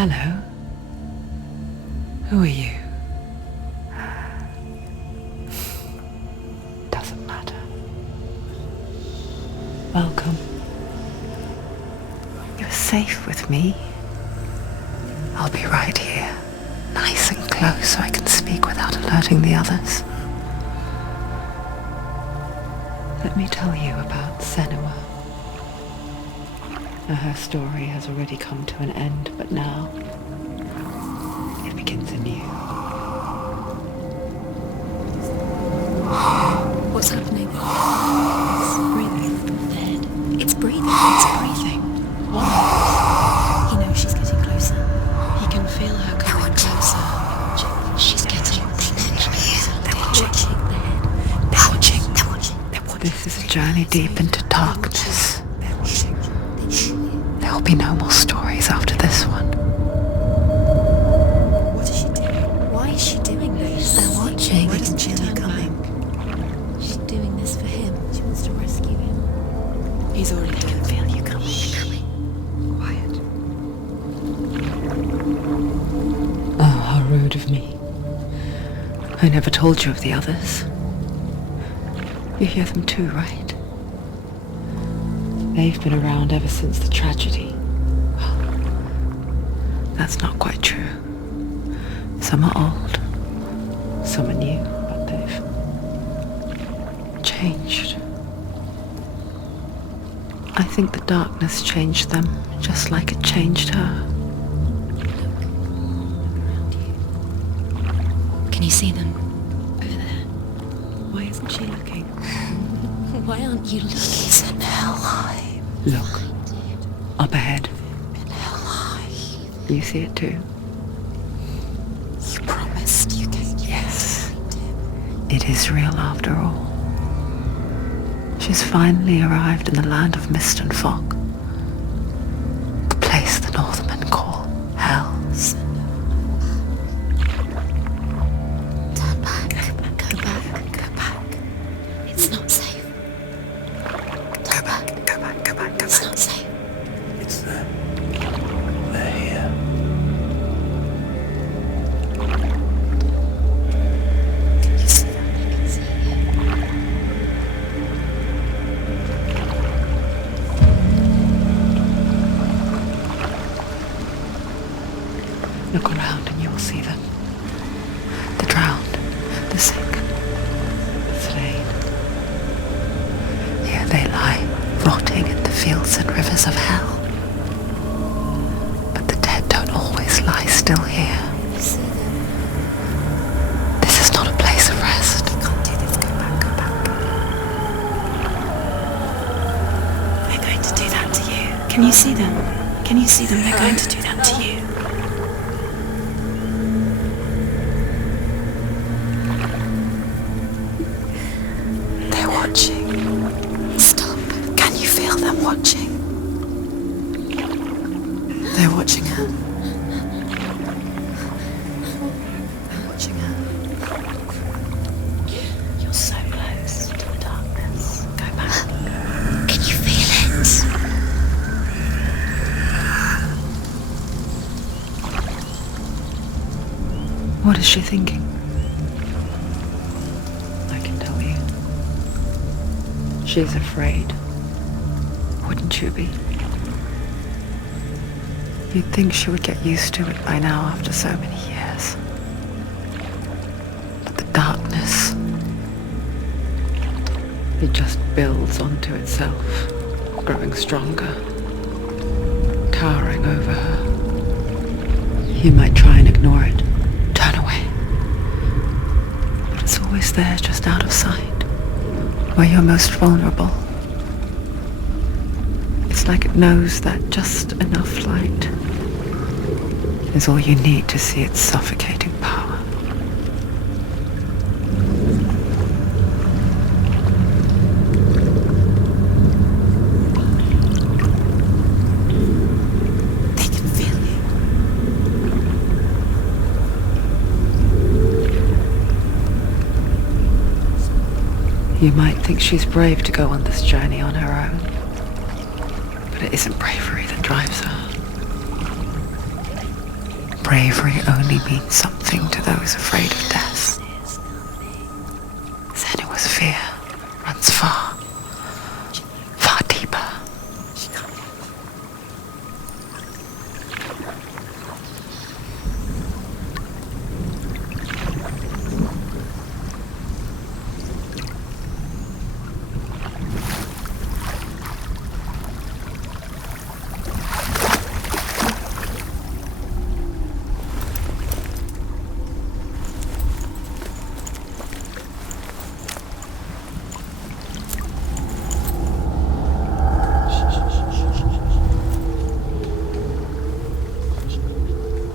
Hello. Who are you? Doesn't matter. Welcome. You're safe with me. I'll be right here, nice and close so I can speak without alerting the others. Let me tell you about Senua. Now, her story has already come to an end, but now it begins anew. What's happening? It's breathing. Dead. It's breathing. It's breathing. Why? He knows she's getting closer. He can feel her coming closer. She's getting closer. They're watching. This is a journey deep into darkness. There will be no more stories after this one. What is she doing? Why is she doing this? They're watching. Why doesn't she turn coming? She's doing this for him. She wants to rescue him. He's already I can feel you coming. quiet. Oh, how rude of me. I never told you of the others. You hear them too, right? They've been around ever since the tragedy. Well, that's not quite true. Some are old, some are new, but they've changed. I think the darkness changed them, just like it changed her. Can you see them? Over there. Why isn't she looking? Why aren't you looking? He's in Helheim. Look, up ahead. In Helheim. You see it too? You promised you could. Yes. It is real after all. She's finally arrived in the land of mist and fog. The place the Northmen call Hell. Turn back. Go back. Go back. It's not safe. Go back. Go back. Go back. Go It's back. not safe. It's them. They're here. You see that? I can see it. Look around and you will see them. The drowned, the sick, the slain. Here they lie, rotting in the fields and rivers of hell. But the dead don't always lie still here. You see them? This is not a place of rest. You can't do this. Go back. Go back. They're going to do that to you. Can you see them? Can you see them? They're going to do that to you. They're watching. Stop. Can you feel them watching? They're watching her. They're watching her. You're so close to the darkness. Go back. Can you feel it? What is she thinking? I can tell you. She's afraid. Wouldn't you be? You'd think she would get used to it by now after so many years. But the darkness, it just builds onto itself, growing stronger, towering over her. You might try and ignore it, turn away. But it's always there, just out of sight, where you're most vulnerable. It's like it knows that just enough light is all you need to see its suffocating power. They can feel you. You might think she's brave to go on this journey on her own, but it isn't bravery that drives her. bravery only means something to those afraid of death. Senua's fear runs far, far deeper.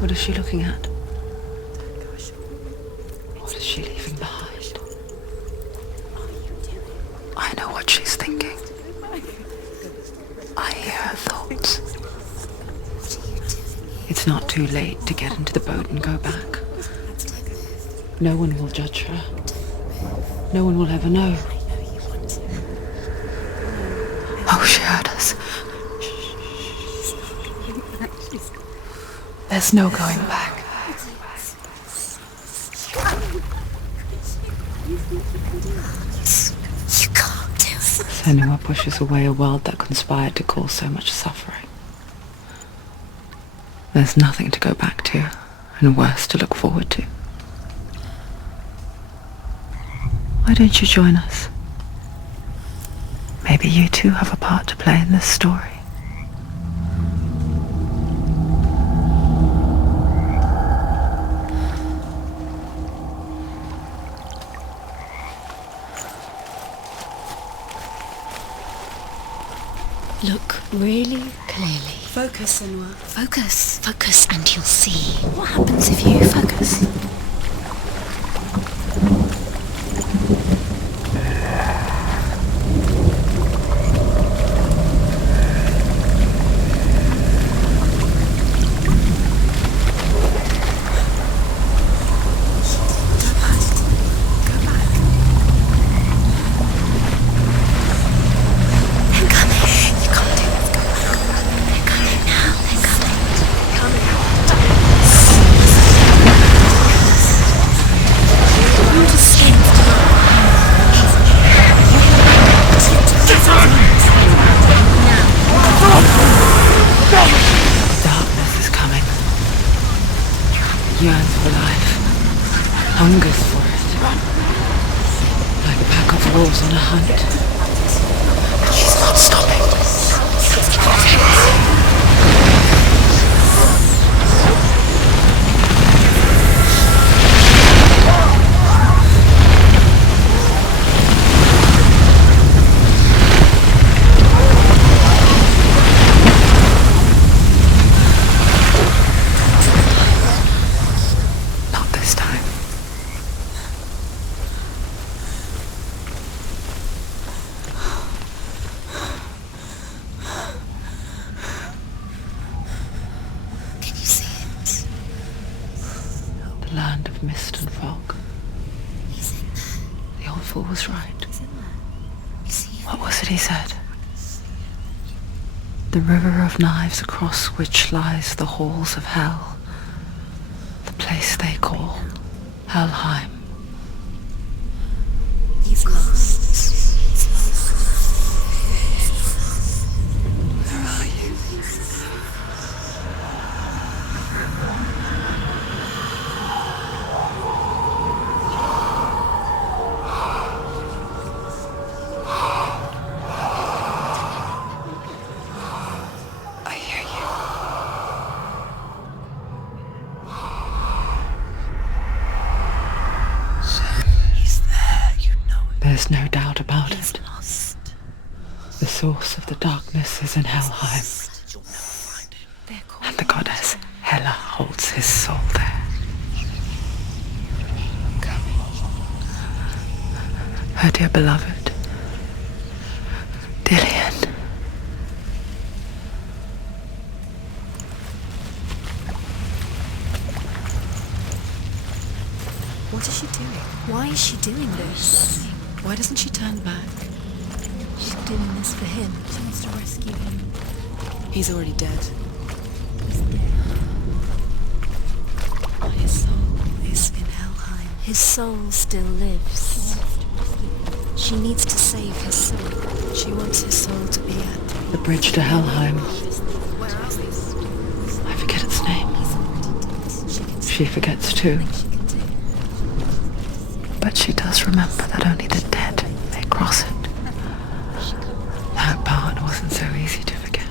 What is she looking at? What is she leaving behind? I know what she's thinking. I hear her thoughts. It's not too late to get into the boat and go back. No one will judge her. No one will ever know. Oh, she heard us. There's no going back. You can't do it. Senua pushes away a world that conspired to cause so much suffering. There's nothing to go back to, and worse to look forward to. Why don't you join us? Maybe you too have a part to play in this story. Look really clearly. Focus, senua. Focus. Focus and you'll see. What happens if you focus? Yearns for life, hungers for it, like a pack of wolves on a hunt. She's not stopping. Land of mist and fog. The old fool was right. What was it he said? The river of knives across which lies the halls of hell. The place they call Helheim. He's lost. Where are you? There's no doubt about it. Lost. The source of the darkness is in Helheim, and the goddess Hela holds his soul there. Her dear beloved, Dillian. What is she doing? Why is she doing this? Why doesn't she turn back? She's doing this for him. She wants to rescue him. He's already dead. He's dead. His soul is in Helheim. His soul still lives. She needs to save his soul. She wants his soul to be at The bridge to Helheim. Where are we? I forget its name. She forgets too. But she does remember that only the dead may cross it. That part wasn't so easy to forget.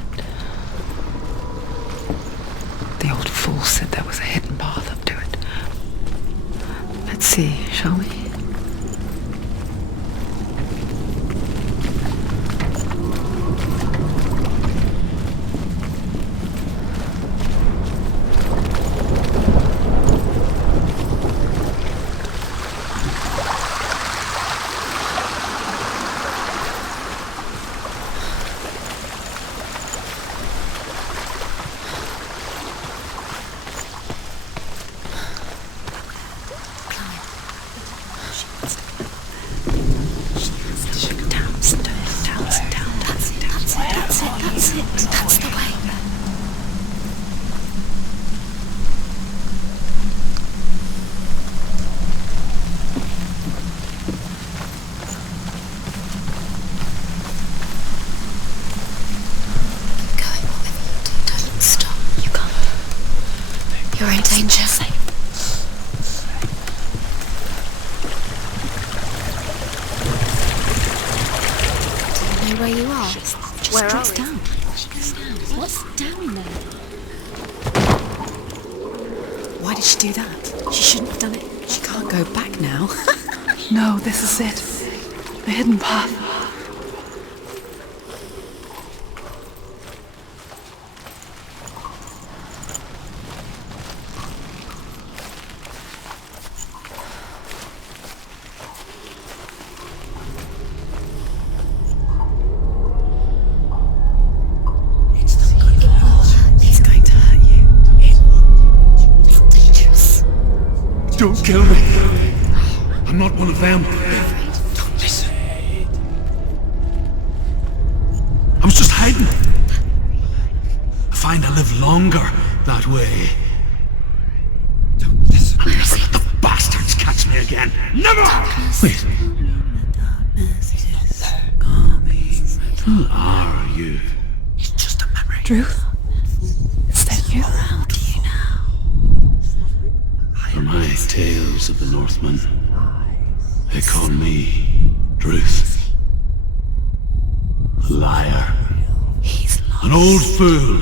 The old fool said there was a hidden path up to it. Let's see, shall we? That's the way. Keep going, whatever you do, don't stop. You can't. You're in danger. Do you know where you are? Where are What's we? down? What's down there? Why did she do that? She shouldn't have done it. She can't go back now. No, this is it. The hidden path. It's going to hurt you. It's dangerous. Don't kill me. I'm not one of them. Don't listen. I was just hiding. I find I live longer that way. Don't listen. Let the bastards catch me again. Never! Wait. Who are you? It's just a memory. Druth? Is that you? For my tales of the Northmen, they call me Druth. Liar. He's lost. An old fool.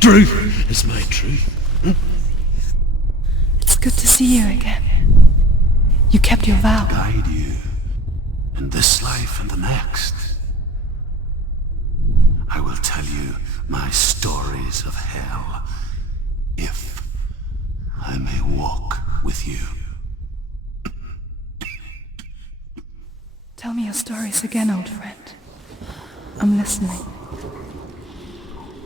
Druth is my truth. It's good to see you again. You kept your vow. Guide you in this life and the next. I will tell you my stories of hell, if I may walk with you. Tell me your stories again, old friend. I'm listening.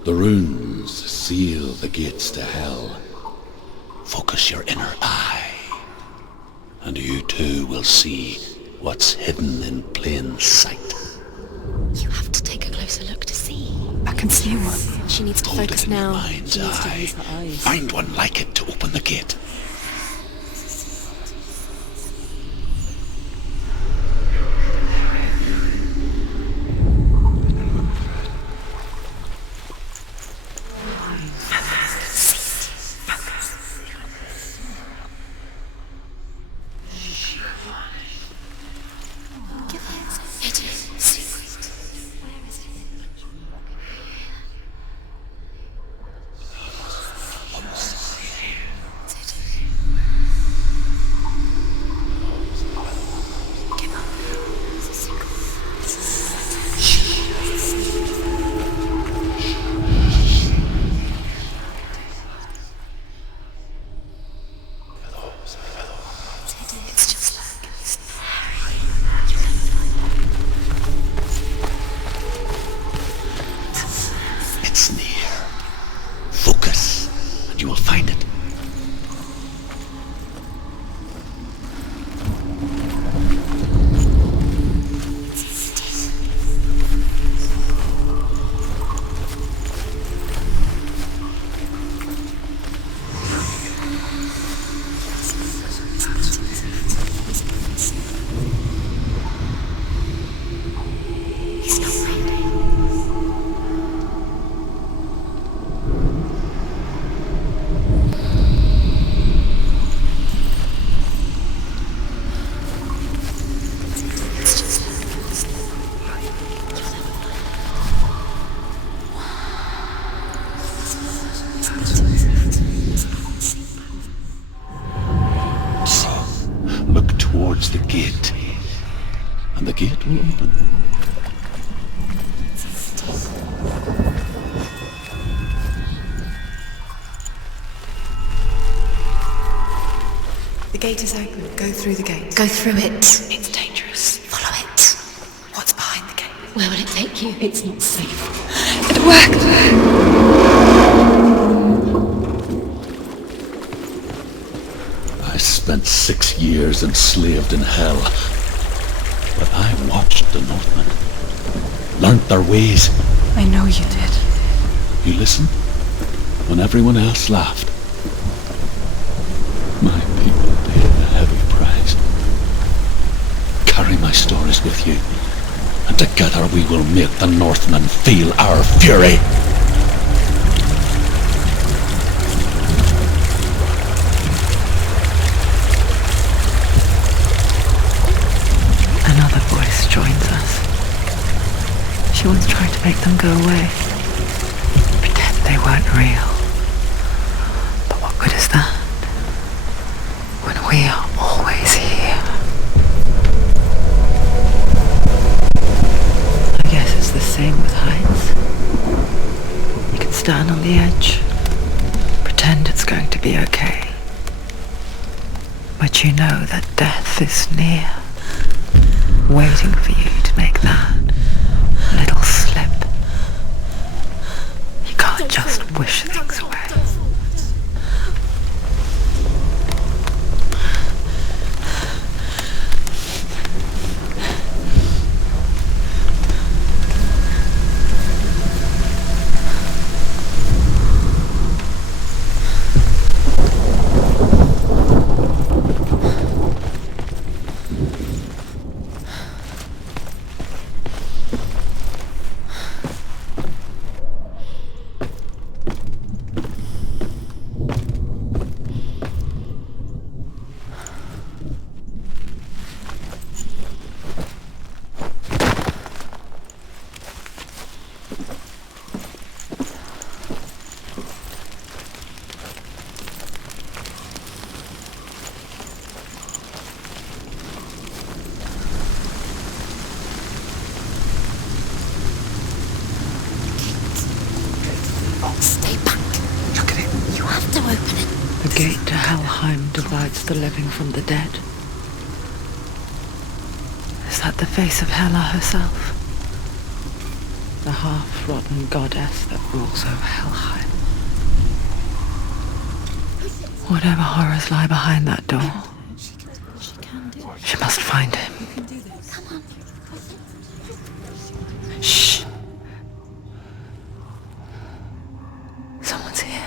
The runes seal the gates to hell. Focus your inner eye, and you too will see what's hidden in plain sight. You have to take a closer look to see. I can see one. She needs to Hold focus it in your now. mind's She needs to eye. use her eyes. Find one like it to open the gate. It is secret. Where is it? towards the gate, and the gate will open. The gate is open. Go through the gate. Go through it. It's dangerous. Follow it. What's behind the gate? Where will it take you? It's not safe. It worked! I spent 6 years enslaved in hell, but I watched the Northmen, learnt their ways. I know you did. You listened when everyone else laughed. My people paid a heavy price. Carry my stories with you, and together we will make the Northmen feel our fury. Another voice joins us. She once tried to make them go away. Pretend they weren't real. But what good is that? When we are always here. I guess it's the same with heights. You can stand on the edge, pretend it's going to be okay. But you know that death is near, waiting for you to make that little slip. You can't just wish things away. Stay back. Look at it. You have to open it. The gate to Helheim divides the living from the dead. Is that the face of Hela herself? The half-rotten goddess that rules over Helheim. Whatever horrors lie behind that door, she must find him. Shh. Someone's here.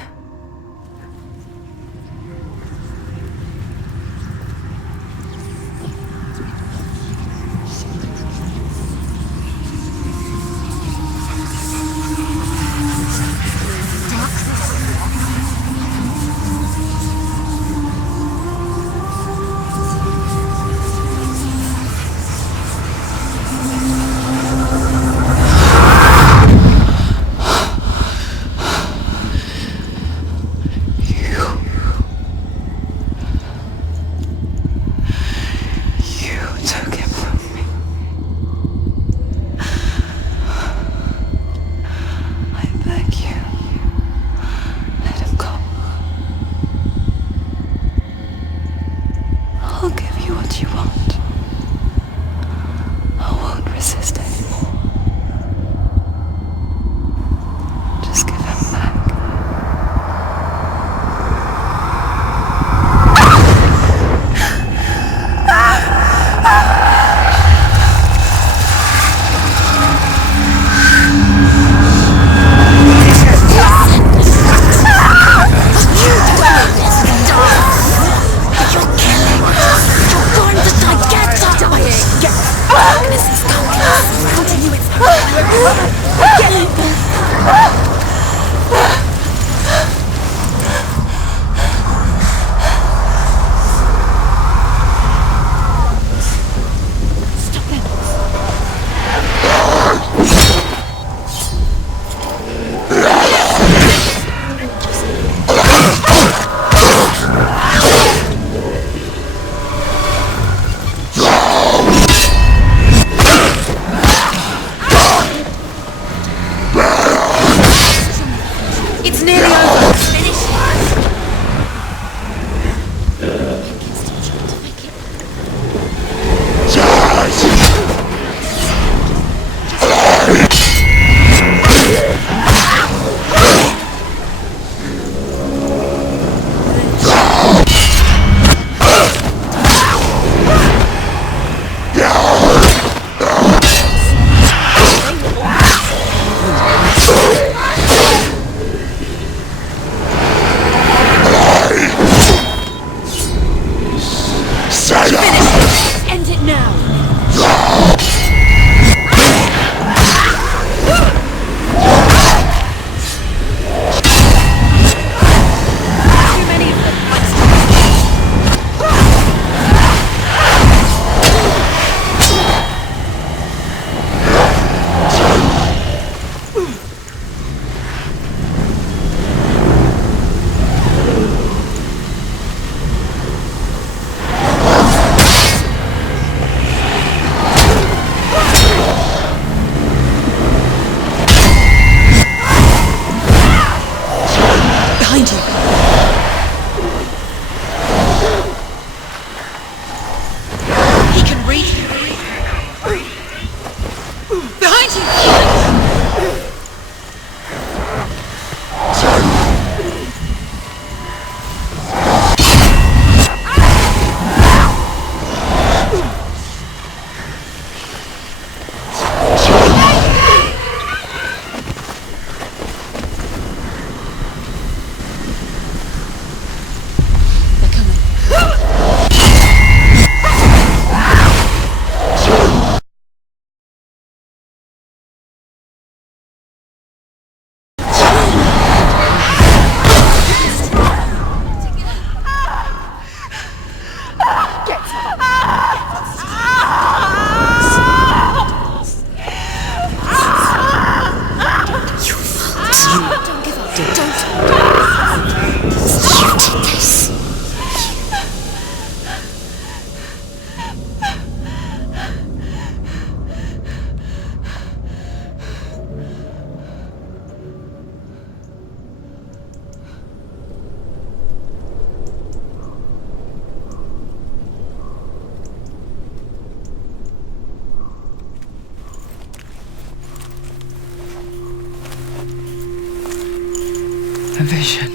vision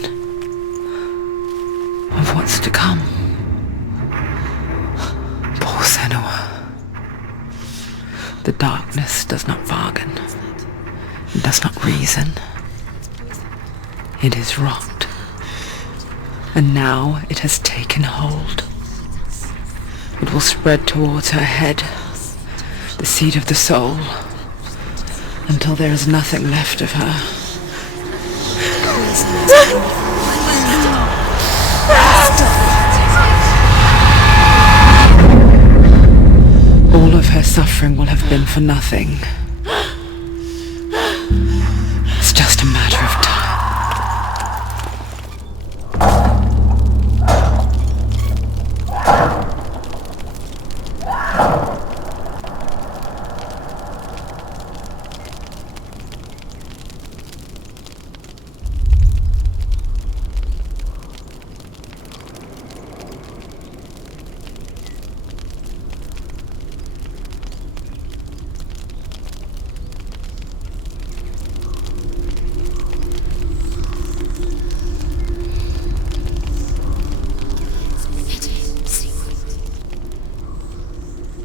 of what's to come. Poor senua. The darkness does not bargain. It does not reason. It is wrought. And now it has taken hold. It will spread towards her head, the seat of the soul, until there is nothing left of her. All of her suffering will have been for nothing. It's just a matter of time.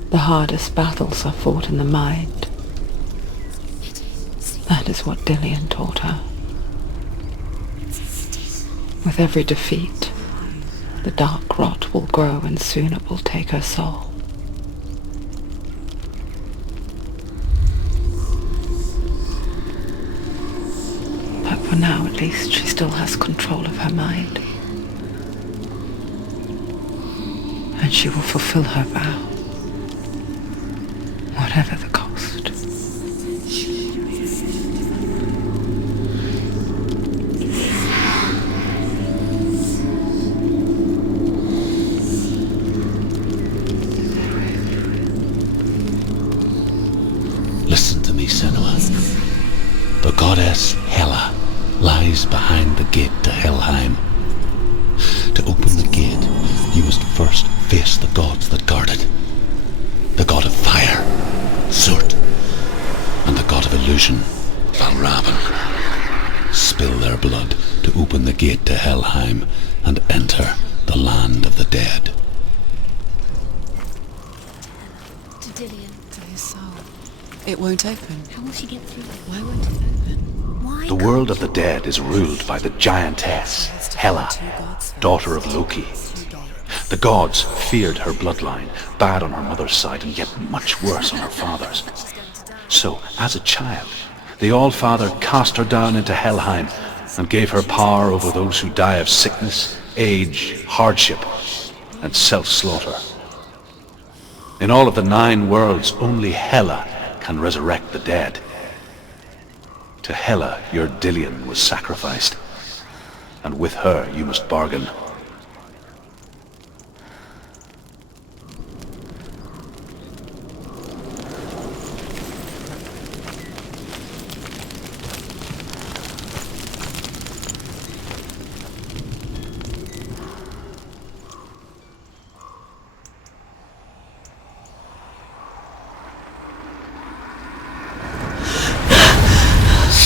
The hardest battles are fought in the mind. That is what Dillian taught her. With every defeat, the dark rot will grow and soon it will take her soul. But for now, at least, she still has control of her mind. And she will fulfill her vow. Whatever the cost. Listen to me, Senua. The goddess Hela lies behind the gate to Helheim. To open the gate, you must first face the gods that guard it. The god of fire, Surt, and the god of illusion, Valravan. Spill their blood to open the gate to Helheim and enter the land of the dead. To Dillian. To his soul. It won't open. How will she get through it? Why won't it open? Why? The world of the dead is ruled by the giantess, Hela, daughter of Loki. The gods feared her bloodline, bad on her mother's side and yet much worse on her father's. So, as a child, the All-Father cast her down into Helheim and gave her power over those who die of sickness, age, hardship, and self-slaughter. In all of the 9 worlds, only Hela can resurrect the dead. To Hela, your Dillian was sacrificed, and with her you must bargain.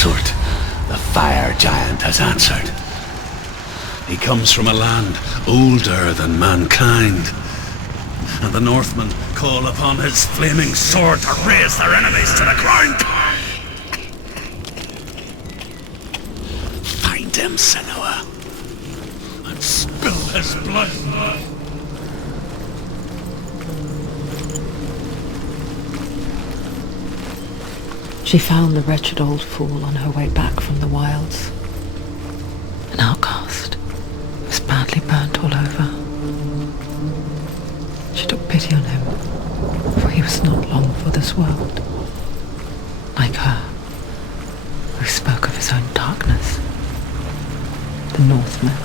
Surt, the fire giant, has answered. He comes from a land older than mankind, and the Northmen call upon his flaming sword to raze their enemies to the ground. Find him, Senua, and spill his blood. She found the wretched old fool on her way back from the wilds. An outcast. He was badly burnt all over. She took pity on him, for he was not long for this world. Like her, who spoke of his own darkness. The Northmen.